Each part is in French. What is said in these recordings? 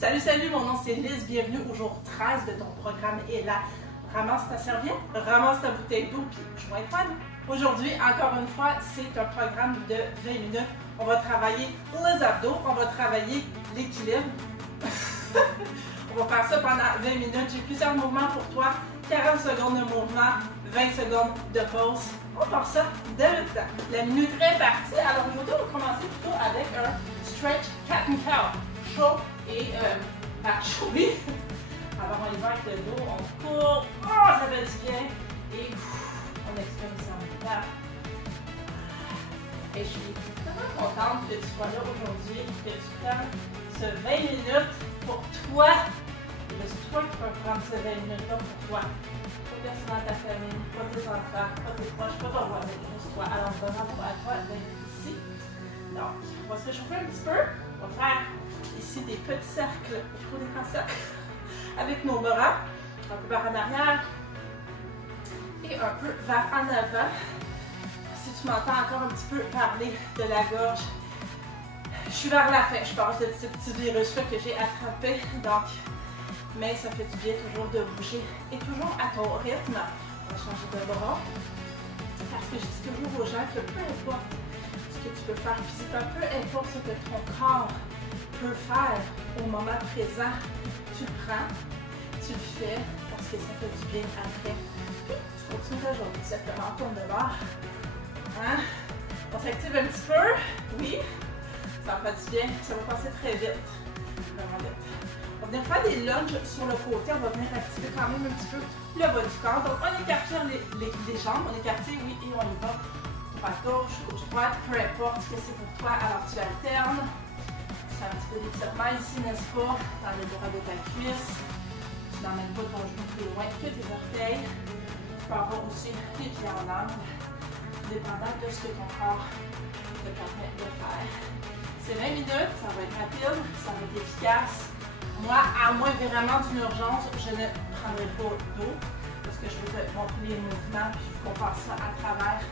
Salut, salut, mon nom c'est Liz, bienvenue au jour 13 de ton programme ELA. Ramasse ta serviette, ramasse ta bouteille d'eau, puis joins toi. Aujourd'hui, encore une fois, c'est un programme de 20 minutes. On va travailler les abdos, on va travailler l'équilibre. On va faire ça pendant 20 minutes. J'ai plusieurs mouvements pour toi. 40 secondes de mouvement, 20 secondes de pause. On part ça de temps. La minute est partie. Alors aujourd'hui, on va commencer plutôt avec un stretch cat and cow. Chaud et chaud, oui. Alors on y va avec le dos, on court. Oh, ça fait du bien. Et on exprime ça en même temps. Et je suis tellement contente que tu sois là aujourd'hui, que tu prennes ce 20 minutes pour toi. C'est toi qui peux prendre ces 20 minutes-là pour toi. Pas personne dans ta famille, pas tes enfants, pas tes proches, pas ton voisin, juste toi. Alors, bravo à toi d'être ici. Donc, on va se réchauffer un petit peu. On va faire ici des petits cercles, des grands cercles, avec nos bras. Un peu vers en arrière et un peu vers en avant. Si tu m'entends encore un petit peu parler de la gorge, je suis vers la fin, je pense, de ce petit virus-là que j'ai attrapé. Donc, mais ça fait du bien toujours de bouger et toujours à ton rythme. On va changer de bras parce que je dis toujours aux gens que peu importe ce que tu peux faire physiquement, peu importe ce que ton corps peut faire au moment présent, tu le prends, tu le fais parce que ça fait du bien après. Puis tu continues ta journée, simplement tourne de bord. Hein? On s'active un petit peu, oui, ça fait du bien, ça va passer très vite, vraiment vite. On va venir faire des lunges sur le côté, on va venir activer quand même un petit peu le bas du corps. Donc on écartire les jambes, on écartire, oui, et on y va. Droite, gauche, gauche, droite, peu importe ce que c'est pour toi, alors tu alternes. Tu fais un petit peu d'étirement ici, n'est-ce pas, dans le droit de ta cuisse. Tu n'emmènes pas ton genou plus loin que tes orteils. Tu peux avoir aussi les pieds en angle, dépendant de ce que ton corps te permet de faire. C'est 20 minutes, ça va être rapide, ça va être efficace. Moi, à moins vraiment d'une urgence, je ne prendrai pas d'eau parce que je vais te montrer les mouvements puis qu'on passe ça à travers.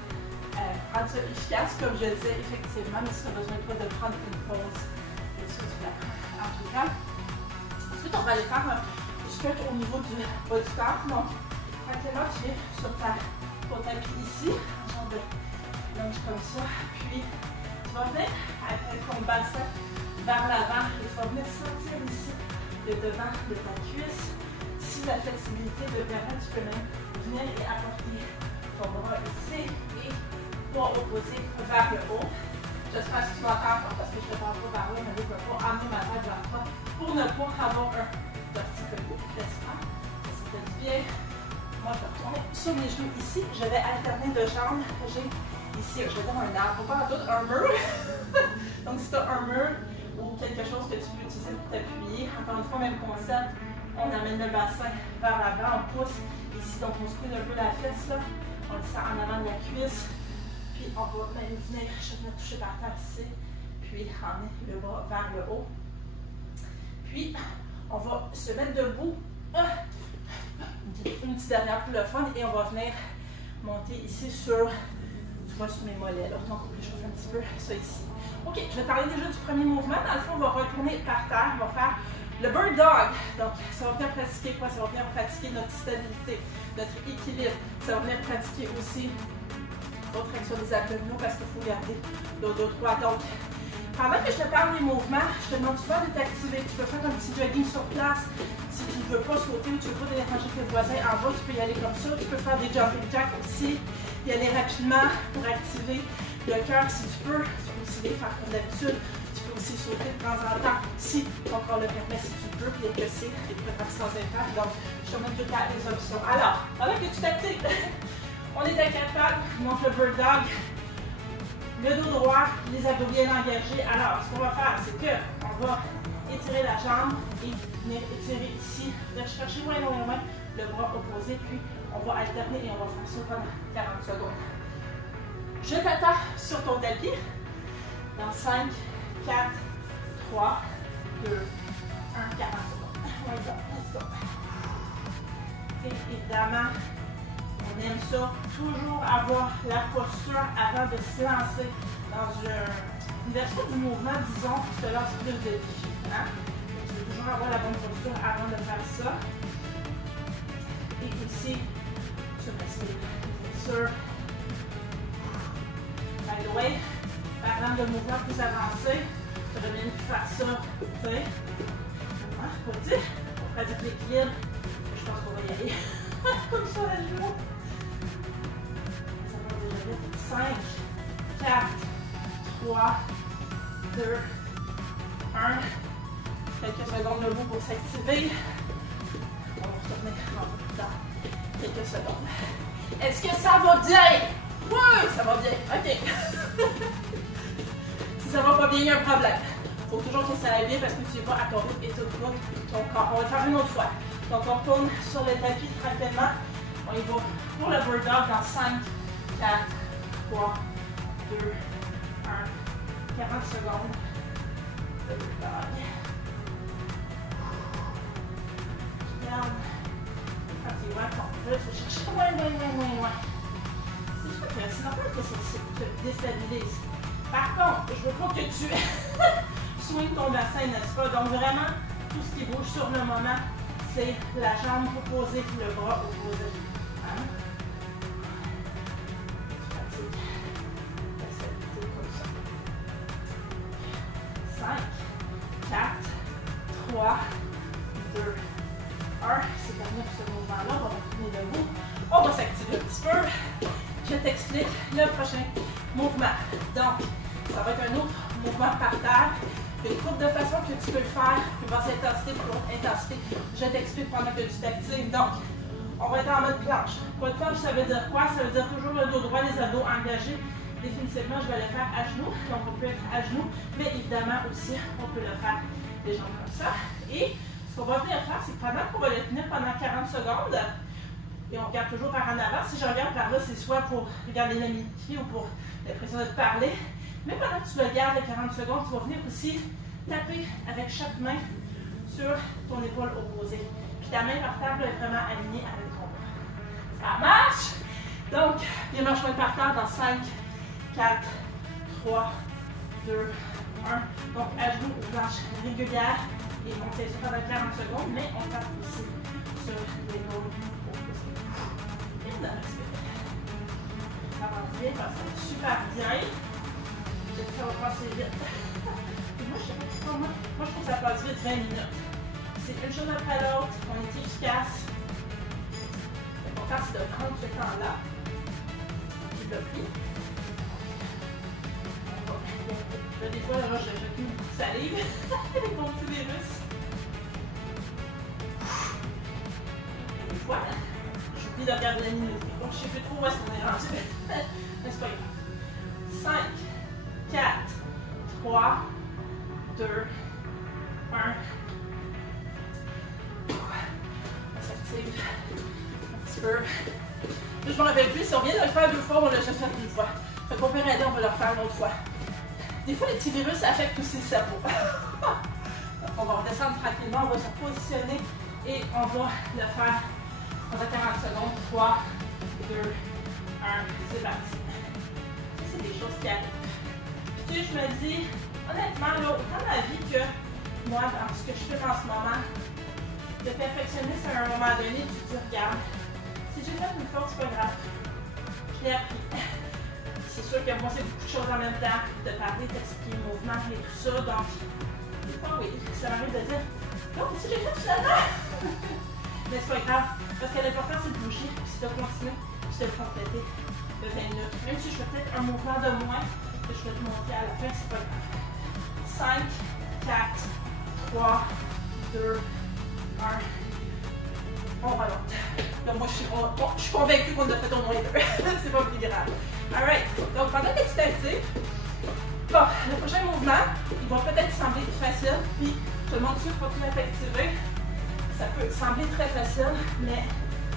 Rendre ça efficace, comme je le disais, effectivement, mais si tu as besoin de prendre une pause, bien sûr, tu la prends en tout cas. Ensuite, on va aller faire un stretch au niveau du bas du corps. Donc, tranquillement, tu es sur ton tapis ici, genre de lunge comme ça. Puis, tu vas venir avec ton bassin vers l'avant et tu vas venir sentir ici le devant de ta cuisse. Si la flexibilité te permet, tu peux même venir et apporter ton bras ici et poids opposé vers le haut. J'espère que tu m'entends pas parce que je ne te parle pas vers là, mais je ne peux pas amener ma tête vers toi pour ne pas avoir un vertical. J'espère que ça fait du bien. Moi, je vais retourner sur mes genoux ici. Je vais alterner de jambes. J'ai ici, je vais dire un arbre, pas tout, un mur. Donc, si tu as un mur ou quelque chose que tu peux utiliser pour t'appuyer, encore une fois, même concept, on amène le bassin vers l'avant, on pousse ici, donc on scrute un peu la fesse, là. On le sent en avant de la cuisse, puis on va même venir, je vais toucher par terre ici, puis emmener le bras vers le haut. Puis, on va se mettre debout, une petite dernière pour le fun, et on va venir monter ici sur, tu vois, sur mes mollets, là. Donc, on peut chauffer un petit peu ça ici. Ok, je vais parler déjà du premier mouvement. Dans le fond, on va retourner par terre, on va faire le bird dog. Donc, ça va venir pratiquer quoi? Ça va venir pratiquer notre stabilité, notre équilibre. Ça va venir pratiquer aussi votre traction des abdominaux parce qu'il faut garder le dos droit. Donc, pendant que je te parle des mouvements, je te demande souvent de t'activer. Tu peux faire un petit jogging sur place. Si tu ne veux pas sauter ou tu ne veux pas déranger tes voisins en bas, tu peux y aller comme ça. Tu peux faire des jumping jacks aussi. Y aller rapidement pour activer le cœur si tu peux. Tu peux aussi les faire comme d'habitude. Tu peux aussi sauter de temps en temps si ton corps le permet, si tu peux, puis les blessés, les préparer sans impact. Donc, je te montre tout à les options. Alors, pendant que tu t'actives, on est à 4 pattes, donc le bird dog, le dos droit, les abdos bien engagés. Alors, ce qu'on va faire, c'est qu'on va étirer la jambe et venir étirer ici, venir chercher loin, le bras opposé, puis on va alterner et on va faire ça pendant 40 secondes. Je t'attends sur ton tapis dans 5, 4, 3, 2, 1, 40 secondes. On y va, let's go. Et évidemment, on aime ça, toujours avoir la posture avant de se lancer dans une version du mouvement, disons, qui te lance plus de défis. Hein? Tu veux toujours avoir température avant de faire ça. Et ici, tu respires. Bien sûr. By the way, parlant de mouvements plus avancés, tu aurais bien pu faire ça, tu sais. Pas dit, pour pratique l'équilibre. Je pense qu'on va y aller. Comme ça, la joue. Ça va déjà vite. 5, 4, 3, 2, 1. Quelques secondes debout pour s'activer. On va retourner dans quelques secondes. Est-ce que ça va bien? Oui, ça va bien. OK. Si ça va pas bien, il y a un problème. Il faut toujours que ça aille bien parce que tu vas à ton rythme et tout ton corps. On va le faire une autre fois. Donc, on tourne sur le tapis tranquillement. On y va pour le bird dog dans 5, 4, 3, 2, 1. 40 secondes. Le bird dog. Regarde. Quand tu vois ton plus, tu vas chercher loin. C'est sûr que c'est normal que ça te déstabilise. Par contre, je veux pas que tu swing ton bassin, n'est-ce pas? Donc vraiment, tout ce qui bouge sur le moment, c'est la jambe opposée, le bras opposé. Hein? Tu fatigues. C'est comme ça. 5, 4, 3, 2, 1. C'est terminé pour ce mouvement-là. On va retourner debout. On va s'activer un petit peu. Je t'explique le prochain mouvement. Donc, ça va être un autre mouvement par terre. Il y a une couple de façons que tu peux le faire, plus basse intensité, plus haute intensité. Je t'explique pendant que tu t'actives. Donc, on va être en mode planche. Mode planche, ça veut dire quoi? Ça veut dire toujours le dos droit, les abdos engagés. Définitivement, je vais le faire à genoux. Donc, on peut être à genoux, mais évidemment aussi, on peut le faire les jambes comme ça. Et ce qu'on va venir faire, c'est que pendant qu'on va le tenir pendant 40 secondes, et on regarde toujours par en avant. Si je regarde par là, c'est soit pour regarder l'amitié ou pour l'impression de te parler. Mais pendant que tu le gardes les 40 secondes, tu vas venir aussi taper avec chaque main sur ton épaule opposée. Puis ta main par terre est vraiment alignée avec ton bras. Ça marche? Donc, bien marche-moi par terre dans 5, 4, 3, 2, 1. Donc, à genoux aux planches régulières. Et on fait ça pendant 40 secondes, mais on tape aussi sur l'épaule opposée. Bien de respirer. Ça avance bien, ça va super bien. Ça va passer vite. Moi, je sais pas pourquoi. Moi, je trouve que ça passe vite 20 minutes. C'est une chose après l'autre. On est efficace. L'important, c'est de prendre ce temps-là. Tu l'as pris. Là, des fois, là, j'ai plus beaucoup de salive. Avec mon petit virus. Des fois, j'oublie de regarder la minute. Donc, je ne sais plus trop où est-ce qu'on est rendu. Mais c'est pas grave. 5, 4, 3, 2, 1. On s'active un petit peu. Là, je ne me rappelle plus. Si on vient de le faire 2 fois, on l'a déjà fait une fois. Fait qu'on peut aider, on va le refaire une autre fois. Des fois, les petits virus affectent aussi le cerveau. Donc, on va redescendre tranquillement, on va se positionner et on va le faire pendant 40 secondes. 3, 2, 1, c'est parti. Ça, c'est des choses qui arrivent. Tu sais, je me dis, honnêtement, là, autant ma vie que moi, dans ce que je fais en ce moment, de perfectionniste à un moment donné, tu te dis, regarde, si j'ai fait une faute, c'est pas grave. Je l'ai appris. C'est sûr que moi, c'est beaucoup de choses en même temps, de parler, d'expliquer le mouvement et tout ça. Donc, des fois, oui, ça m'arrive de dire, non, si j'ai fait finalement! Mais c'est pas grave, parce que l'important, c'est de bouger, puis c'est de continuer, puis de compléter de 20 minutes. Même si je fais peut-être un mouvement de moins, que je vais te montrer à la fin, c'est pas grave. 5, 4, 3, 2, 1. On remonte. Donc, moi, je suis convaincue qu'on a fait au moins 2. C'est pas plus grave. Alright. Donc, pendant que tu t'actives, bon, le prochain mouvement, il va peut-être sembler facile, puis je te montre si tu continues à t'activer. Ça peut sembler très facile, mais il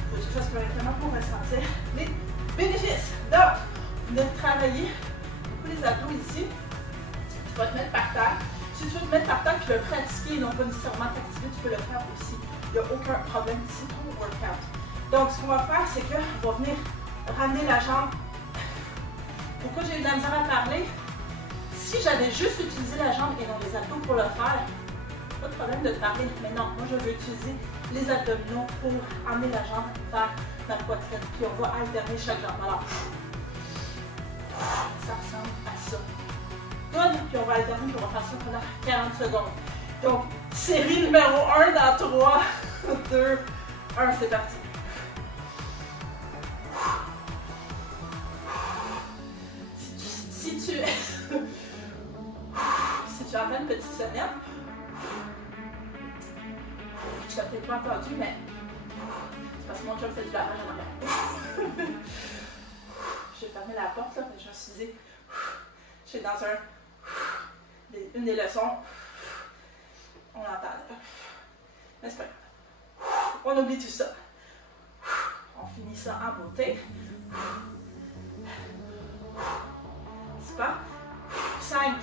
faut que tu fasses correctement pour ressentir les bénéfices. Donc, de travailler beaucoup les abdos ici. Tu vas te mettre par terre. Si tu veux te mettre par terre et le pratiquer et non pas nécessairement t'activer, tu peux le faire aussi. Il n'y a aucun problème ici, ton workout. Donc, ce qu'on va faire, c'est qu'on va venir ramener la jambe. Pourquoi j'ai eu de la misère à parler? Si j'avais juste utilisé la jambe et non les abdos pour le faire, Pas de problème de te parler, mais non, moi je veux utiliser les abdominaux pour amener la jambe vers ma poitrine. Puis on va alterner chaque jambe. Alors, ça ressemble à ça. Donne, puis on va alterner, puis on va faire ça pendant 40 secondes. Donc, série numéro 1 dans 3, 2, 1, c'est parti. Si tu entends une petite sonnette, tu l'as peut-être pas entendu, mais c'est parce que mon job fait du lavage en arrière. J'ai fermé la porte, là, mais je me suis dit, je suis dans une des leçons, on l'entend. Mais c'est pas grave. On oublie tout ça. On finit ça en beauté. Super. 5,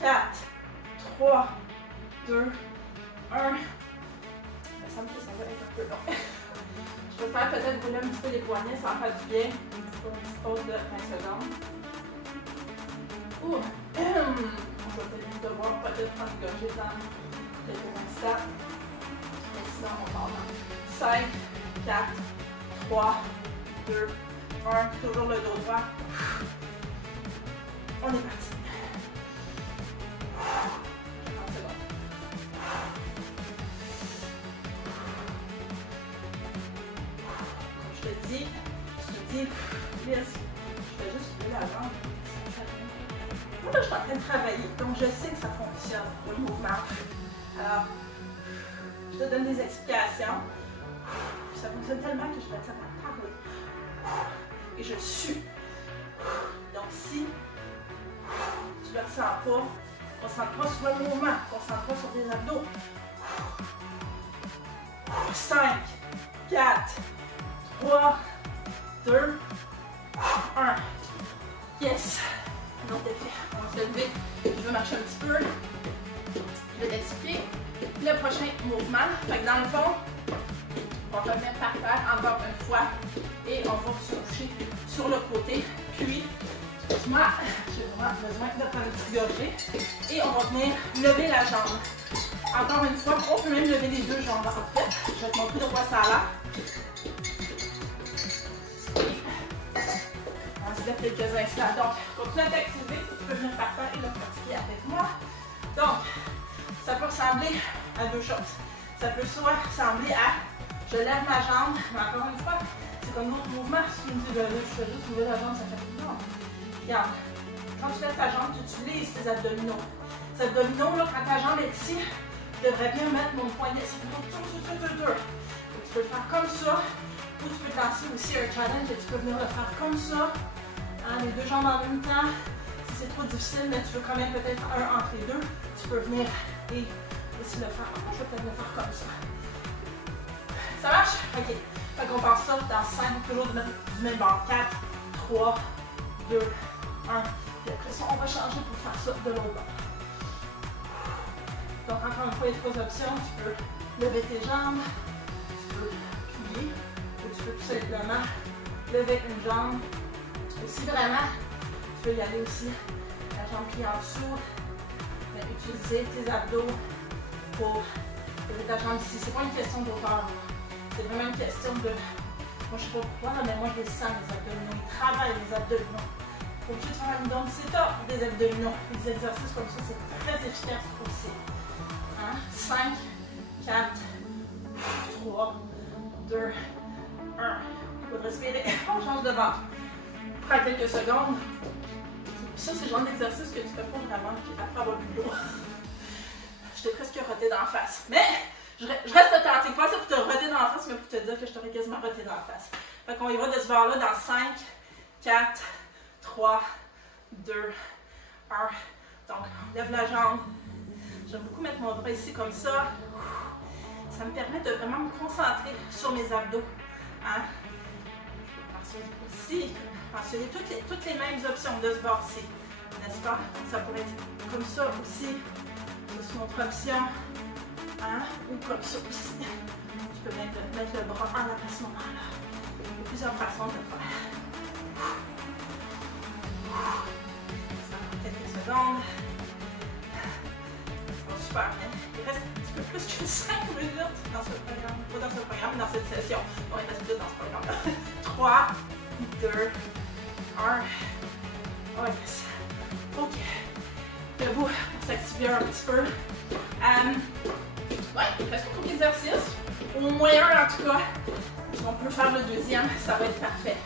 4, 3, 2, 1. Ça me fait ça va être un peu long. Je vais faire peut-être rouler un petit peu les poignets, ça va faire du bien. Pour une petite pause de 20 secondes. Ouh. On va peut-être devoir peut-être prendre une gorgée dans quelques instants. Et sinon, on part dans 5, 4, 3, 2, 1. Toujours le dos droit. On est parti. 40 secondes. Comme je te dis, Liz, je fais juste rouler la jambe. Moi, là, je suis en train de travailler, donc je sais que ça fonctionne pour le mouvement. Alors, je te donne des explications. Ça fonctionne tellement que je vais être à parler. Et je sue. Donc, si tu ne le ressens pas, concentre-toi sur le mouvement, concentre-toi sur tes abdos. 5, 4, 3, 2, 1. Yes! On va se lever. Je vais marcher un petit peu. Je vais t'expliquer le prochain mouvement. Fait que dans le fond, on va revenir par terre encore une fois et on va se coucher sur le côté. Puis, moi, j'ai vraiment besoin de prendre une petite gorgée et on va venir lever la jambe. Encore une fois, on peut même lever les deux jambes en fait. Je vais te montrer de quoi ça a l'air. On se lève quelques instants. Donc, continue à t'activer. Tu peux venir par terre et le pratiquer avec moi. Donc, ça peut ressembler à deux choses. Ça peut soit ressembler à je lève ma jambe, mais encore une fois, c'est comme un autre mouvement. Si tu me dis je fais juste lever la jambe, ça fait non. Regarde, quand tu lèves ta jambe, tu utilises tes abdominaux. Ces abdominaux, là, quand ta jambe est ici, je devrais bien mettre mon poignet. C'est plutôt dur. Tu peux le faire comme ça, ou tu peux lancer aussi un challenge et tu peux venir le faire comme ça. Hein, les deux jambes en même temps. Si c'est trop difficile, mais tu veux quand même peut-être un entre les deux, tu peux venir et aussi le faire. Je vais peut-être le faire comme ça. Ça marche? Ok. Fait qu'on passe ça dans 5, toujours du même bord. 4, 3, 2, 1. Puis après ça, on va changer pour faire ça de l'autre bord. Donc encore une fois, il y a trois options. Tu peux lever tes jambes, tu peux plier, ou tu peux tout simplement lever une jambe. Si vraiment, tu peux y aller aussi, la jambe pliée en dessous, mais utiliser tes abdos pour lever ta jambe ici. C'est pas une question d'auteur. C'est vraiment une question de... Moi, je sais pas pourquoi, mais moi, je les sens, les abdominaux. Ils travaillent, les abdominaux. Faut que tu fasses un abdomen, c'est top, des abdominaux. Des exercices comme ça, c'est très efficace aussi. Hein? 5, 4, 3, 2, 1. Il faut respirer. On change de ventre. Prends quelques secondes. Ça, c'est le genre d'exercice que tu fais pas vraiment après avoir bu de l'eau. Je t'ai presque roté d'en face. Mais... je reste tentée, pas ça pour te roter dans la face, mais pour te dire que je t'aurais quasiment roté dans la face. Fait qu'on y va de ce bord-là dans 5, 4, 3, 2, 1. Donc, on lève la jambe. J'aime beaucoup mettre mon bras ici comme ça. Ça me permet de vraiment me concentrer sur mes abdos. Hein? Je peux mentionner toutes les mêmes options de ce bord-ci. N'est-ce pas? Ça pourrait être comme ça aussi. C'est une autre option. Hein? Ou comme ça aussi. Tu peux même mettre le bras en avant à ce moment-là. Il y a plusieurs façons de le faire. Ça prend quelques secondes. Ça va super bien. Il reste un petit peu plus que 5 minutes dans ce programme. Pas dans ce programme, mais dans cette session. On est resté plus dans ce programme-là. 3, 2, 1. Oh yes. Ok. Debout pour s'activer un petit peu. Ouais, il reste beaucoup d'exercices. Au moins un en tout cas. Si on peut faire le deuxième, ça va être parfait.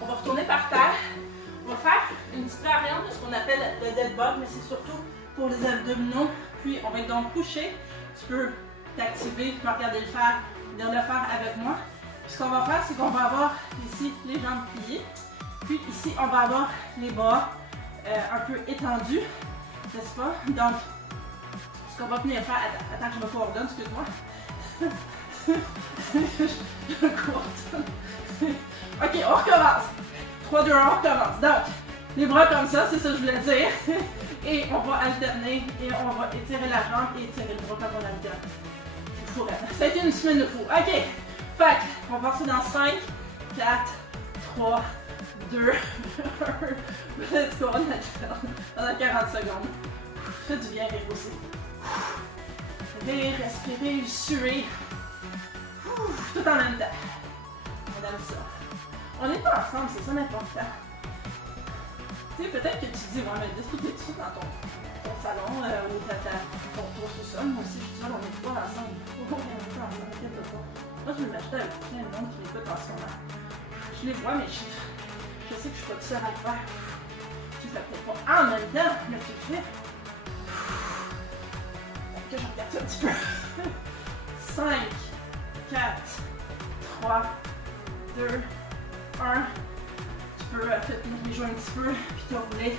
On va retourner par terre. On va faire une petite variante de ce qu'on appelle le dead bug, mais c'est surtout pour les abdominaux. Puis on va être donc couché. Tu peux t'activer, tu peux regarder le faire, venir le faire avec moi. Puis ce qu'on va faire, c'est qu'on va avoir ici les jambes pliées. Puis ici, on va avoir les bras un peu étendus, n'est-ce pas? Donc, ce qu'on va venir faire, attends que je me coordonne, excuse-moi. Je me coordonne. Ok, on recommence. 3, 2, 1, on recommence. Donc, les bras comme ça, c'est ça que je voulais dire. Et on va alterner et on va étirer la jambe et étirer le bras quand on alterne. Ça a été une semaine de fou. Ok, fait on va passer dans 5, 4, 3, 2, 1. Let's go, on alterne pendant 40 secondes. Fais du bien rire aussi. Respirer, suer. Tout en même temps. On aime ça. On n'est pas ensemble, c'est ça l'important. Tu sais, peut-être que tu dis, ouais, mais discutez-tu dans ton salon ou ton tour sous-sol. Moi aussi, je suis seule, on n'est pas ensemble. On n'est pas ensemble, t'inquiète pas. Moi, je me m'achetais avec plein de monde qui m'écoute en ce moment. Je les vois, mais je sais que je suis pas toute seule à le faire. Tu le fais peut-être pas en même temps, mais tu le fais. Donc, je regarde ça un petit peu. 5, 4, 3, 2, 1. Tu peux tenir les joues un petit peu, puis te rouler.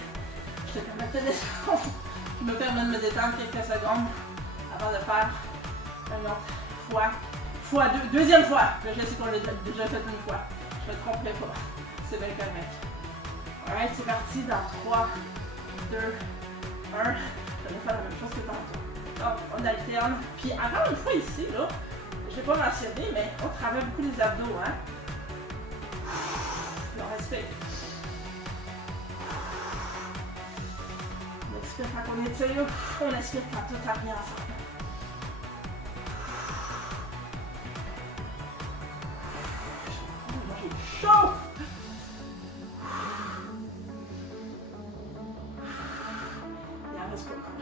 Je te permets de descendre. Je me permets de me détendre quelques secondes avant de faire une autre fois. Deuxième fois. Je sais qu'on l'a déjà fait une fois. Je ne me tromperai pas. C'est bien correct. Alright, c'est parti dans 3, 2, 1. Je vais faire la même chose que tantôt. Donc, on alterne. Puis encore une fois ici, là, je ne l'ai pas mentionné, mais on travaille beaucoup les abdos, hein. On respire. On expire quand on étire, on expire quand tout arrive ensemble. J'ai chaud! Il en reste beaucoup.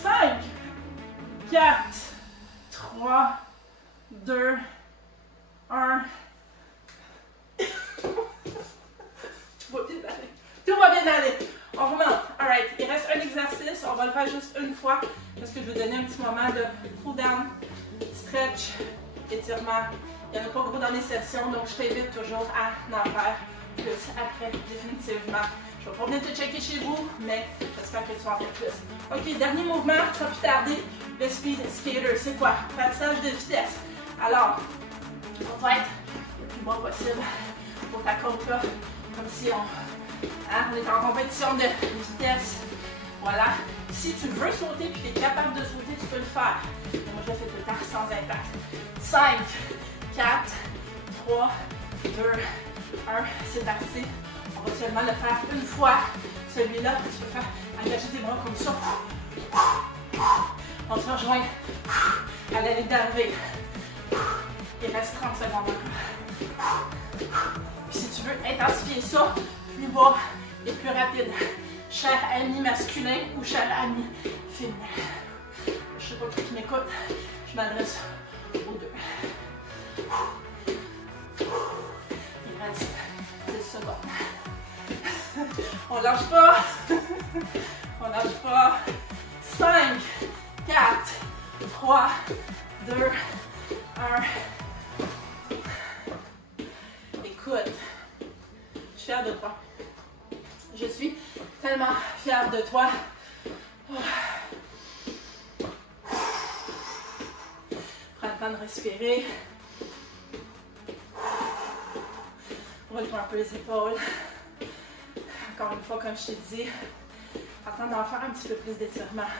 5, 4, 3, 2, 1. Tout va bien aller. On remonte. Alright, il reste un exercice. On va le faire juste une fois parce que je vais donner un petit moment de cool down, stretch, étirement. Il n'y en a pas gros dans les sessions, donc je t'invite toujours à en faire plus après, définitivement. Je ne vais pas venir te checker chez vous, mais j'espère que tu vas en faire plus. Ok, dernier mouvement, sans plus tarder, le speed skater. C'est quoi? Patissage de vitesse. Alors, on va être le plus bas possible pour ta côte là, comme si on est en compétition de vitesse. Voilà. Si tu veux sauter et que tu es capable de sauter, tu peux le faire. Moi, je le fais tout le temps sans impact. 5, 4, 3, 2, 1. C'est parti. On va seulement le faire une fois. Celui-là, tu peux faire engager tes bras comme ça. On se rejoint à la ligne d'arrivée. Il reste 30 secondes encore. Puis si tu veux intensifier ça, plus bas et plus rapide. Cher ami masculin ou cher ami féminin. Je ne sais pas qui m'écoute, je m'adresse aux deux. Il reste 10 secondes. On lâche pas. On lâche pas. 5, 4, 3, 2, 1. Écoute, je suis fière de toi. Je suis tellement fière de toi. Prends le temps de respirer. Roule-toi un peu les épaules. Encore une fois, comme je t'ai dit, prends le temps d'en faire un petit peu plus d'étirement.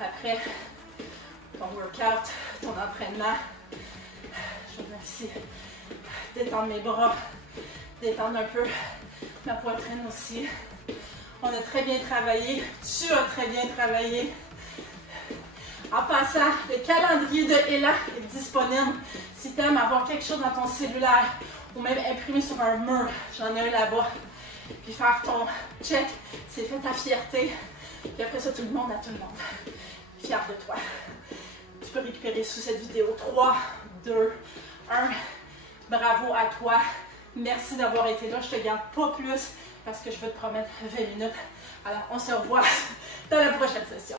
Après ton workout, ton entraînement, je vais aussi détendre mes bras, détendre un peu ma poitrine aussi. On a très bien travaillé. Tu as très bien travaillé. En passant, le calendrier de Ella est disponible si tu aimes avoir quelque chose dans ton cellulaire ou même imprimé sur un mur. J'en ai un là-bas. Puis faire ton check, c'est fait ta fierté. Puis après ça, tout le monde à tout le monde. Fier de toi. Tu peux récupérer sous cette vidéo. 3, 2, 1. Bravo à toi. Merci d'avoir été là. Je te garde pas plus parce que je veux te promettre 20 minutes. Alors, on se revoit dans la prochaine session.